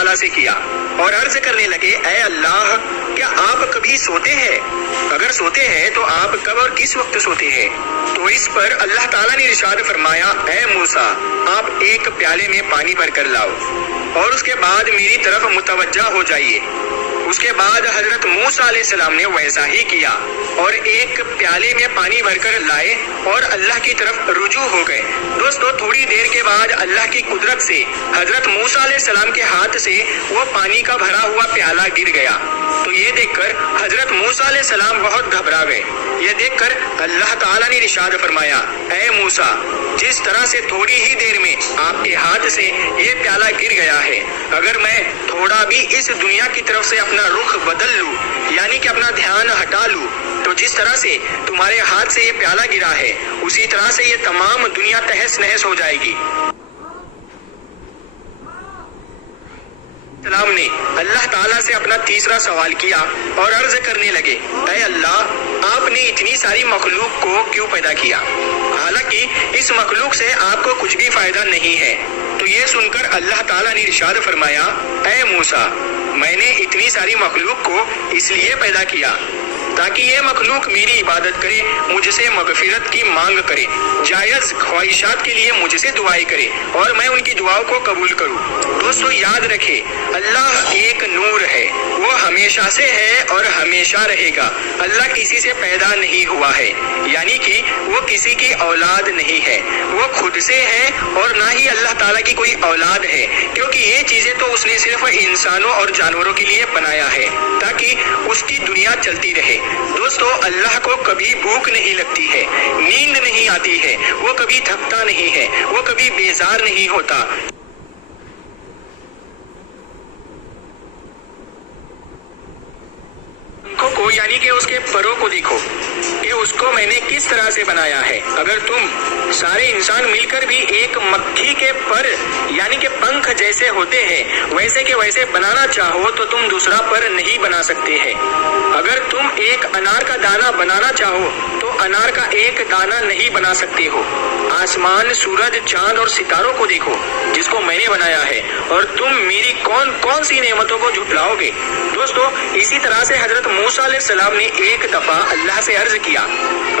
تعالیٰ سے کیا اور عرض کرنے لگے، اے اللہ، کیا آپ کبھی سوتے ہیں؟ اگر سوتے ہیں تو آپ کب اور کس وقت سوتے ہیں؟ تو اس پر اللہ تعالیٰ نے ارشاد فرمایا، اے موسیٰ، آپ ایک پیالے میں پانی بھر کر لاؤ اور اس کے بعد میری طرف متوجہ ہو جائیے۔ اس کے بعد حضرت موسیٰ علیہ السلام نے ویسا ہی کیا اور ایک پیالے میں پانی بھر کر لائے اور اللہ کی طرف رجوع ہو گئے۔ دوستو، تھوڑی دیر کے بعد اللہ کی قدرت سے حضرت موسیٰ علیہ السلام کے ہاتھ سے وہ پانی کا بھرا ہوا پیالہ گر گیا۔ تو یہ دیکھ کر حضرت موسیٰ علیہ السلام بہت گھبرا گئے۔ یہ دیکھ کر اللہ تعالیٰ نے ارشاد فرمایا، اے موسیٰ، جس طرح سے تھوڑی ہی دیر میں آپ کے ہاتھ سے یہ پیالہ گر گیا ہے، اگر میں تھوڑا بھی اس دنیا کی طرف سے اپنا رخ بدل لوں، یعنی کہ اپنا دھیان ہٹا لوں، تو جس طرح سے تمہارے ہاتھ سے یہ پیالہ گرا ہے، اسی طرح سے یہ تمام دنیا تہس نہس ہو جائے گی۔ السلام نے اللہ تعالیٰ سے اپنا تیسرا سوال کیا اور عرض کرنے لگے، اے اللہ، آپ نے اتنی ساری مخلوق کو کیوں پیدا کیا؟ حالانکہ اس مخلوق سے آپ کو کچھ بھی فائدہ نہیں ہے۔ تو یہ سن کر اللہ تعالیٰ نے ارشاد فرمایا، اے موسیٰ، میں نے اتنی ساری مخلوق کو اس لیے پیدا کیا تاکہ یہ مخلوق میری عبادت کرے، مجھ سے مغفرت کی مانگ کرے، جائز خواہشات کے لیے مجھ سے دعائیں کرے اور میں ان کی دعاؤں کو قبول کروں۔ دوستو، یاد رکھے، اللہ ایک نور ہے، وہ ہمیشہ سے ہے اور ہمیشہ رہے گا۔ اللہ کسی سے پیدا نہیں ہوا ہے، یعنی کہ وہ کسی کی اولاد نہیں ہے، وہ خود سے ہے اور نہ ہی اللہ تعالیٰ کی کوئی اولاد ہے، کیونکہ یہ چیزیں تو اس نے صرف انسانوں اور جانوروں کے لیے بنایا ہے تاکہ اس کی دنیا چلتی رہے۔ دوستو، اللہ کو کبھی بھوک نہیں لگتی ہے، نیند نہیں آتی ہے، وہ کبھی تھکتا نہیں ہے، وہ کبھی بیزار نہیں ہوتا۔ کو یعنی کہ اس کے پروں کو دیکھو کہ اس کو میں نے کس طرح سے بنایا ہے۔ اگر تم سارے انسان مل کر بھی ایک مکھی کے پر یعنی کہ پنکھ جیسے ہوتے ہیں ویسے کے ویسے بنانا چاہو تو تم دوسرا پر نہیں بنا سکتے ہیں۔ اگر تم ایک انار کا دانہ بنانا چاہو تو انار کا ایک دانہ نہیں بنا سکتے ہو۔ آسمان، سورج، چاند اور ستاروں کو دیکھو جس کو میں نے بنایا ہے، اور تم میری کون کون سی نعمتوں کو جھٹلاؤ گے۔ دوستو، اسی طرح سے حضرت موسیٰ علیہ السلام نے ایک دفعہ اللہ سے عرض کیا،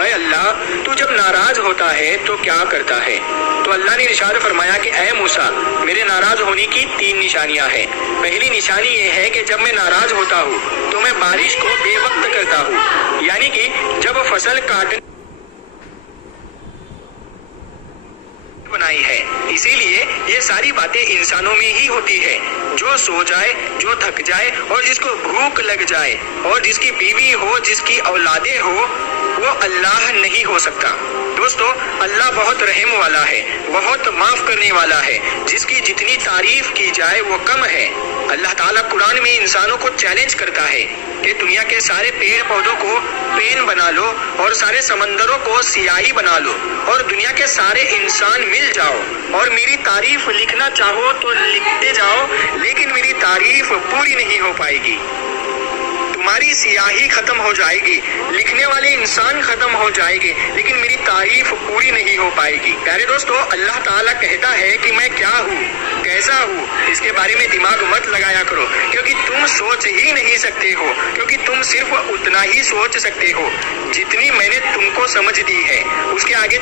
اے اللہ، تو جب ناراض ہوتا ہے تو کیا کرتا ہے؟ تو اللہ نے ارشاد فرمایا کہ اے موسیٰ، میرے ناراض ہونے کی 3 نشانیاں ہیں۔ پہلی نشانی یہ ہے کہ جب میں ناراض ہوتا ہوں تو میں بارش کو بے وقت کرتا ہوں، یعنی کہ جب فصل کاٹنے بنائی ہے، اسی لیے یہ ساری باتیں انسانوں میں ہی ہوتی ہے۔ جو سو جائے، جو تھک جائے اور جس کو بھوک لگ جائے اور جس کی بیوی ہو، جس کی اولادیں ہو، وہ اللہ نہیں ہو سکتا۔ دوستو، اللہ بہت رحم والا ہے، بہت معاف کرنے والا ہے، جس کی جتنی تعریف کی جائے وہ کم ہے۔ اللہ تعالیٰ قرآن میں انسانوں کو چیلنج کرتا ہے کہ دنیا کے سارے پیڑ پودوں کو پین بنا لو اور سارے سمندروں کو سیاہی بنا لو اور دنیا کے سارے انسان مل جاؤ اور میری تعریف لکھنا چاہو تو لکھتے جاؤ، لیکن میری تعریف پوری نہیں ہو پائے گی۔ تمہاری سیاہی ختم ہو جائے گی، لکھنے والے انسان ختم ہو جائے گے، لیکن میری تعریف پوری نہیں ہو پائے گی۔ پیارے دوستو، اللہ تعالیٰ کہتا ہے کہ میں کیا ہوں، کیسا ہوں، اس کے بارے میں دماغ مت لگایا کرو، کیونکہ تم سوچ ہی نہیں سکتے ہو، کیونکہ تم صرف اتنا ہی سوچ سکتے ہو جتنی میں نے تم کو سمجھ دی ہے۔ اس کے آگے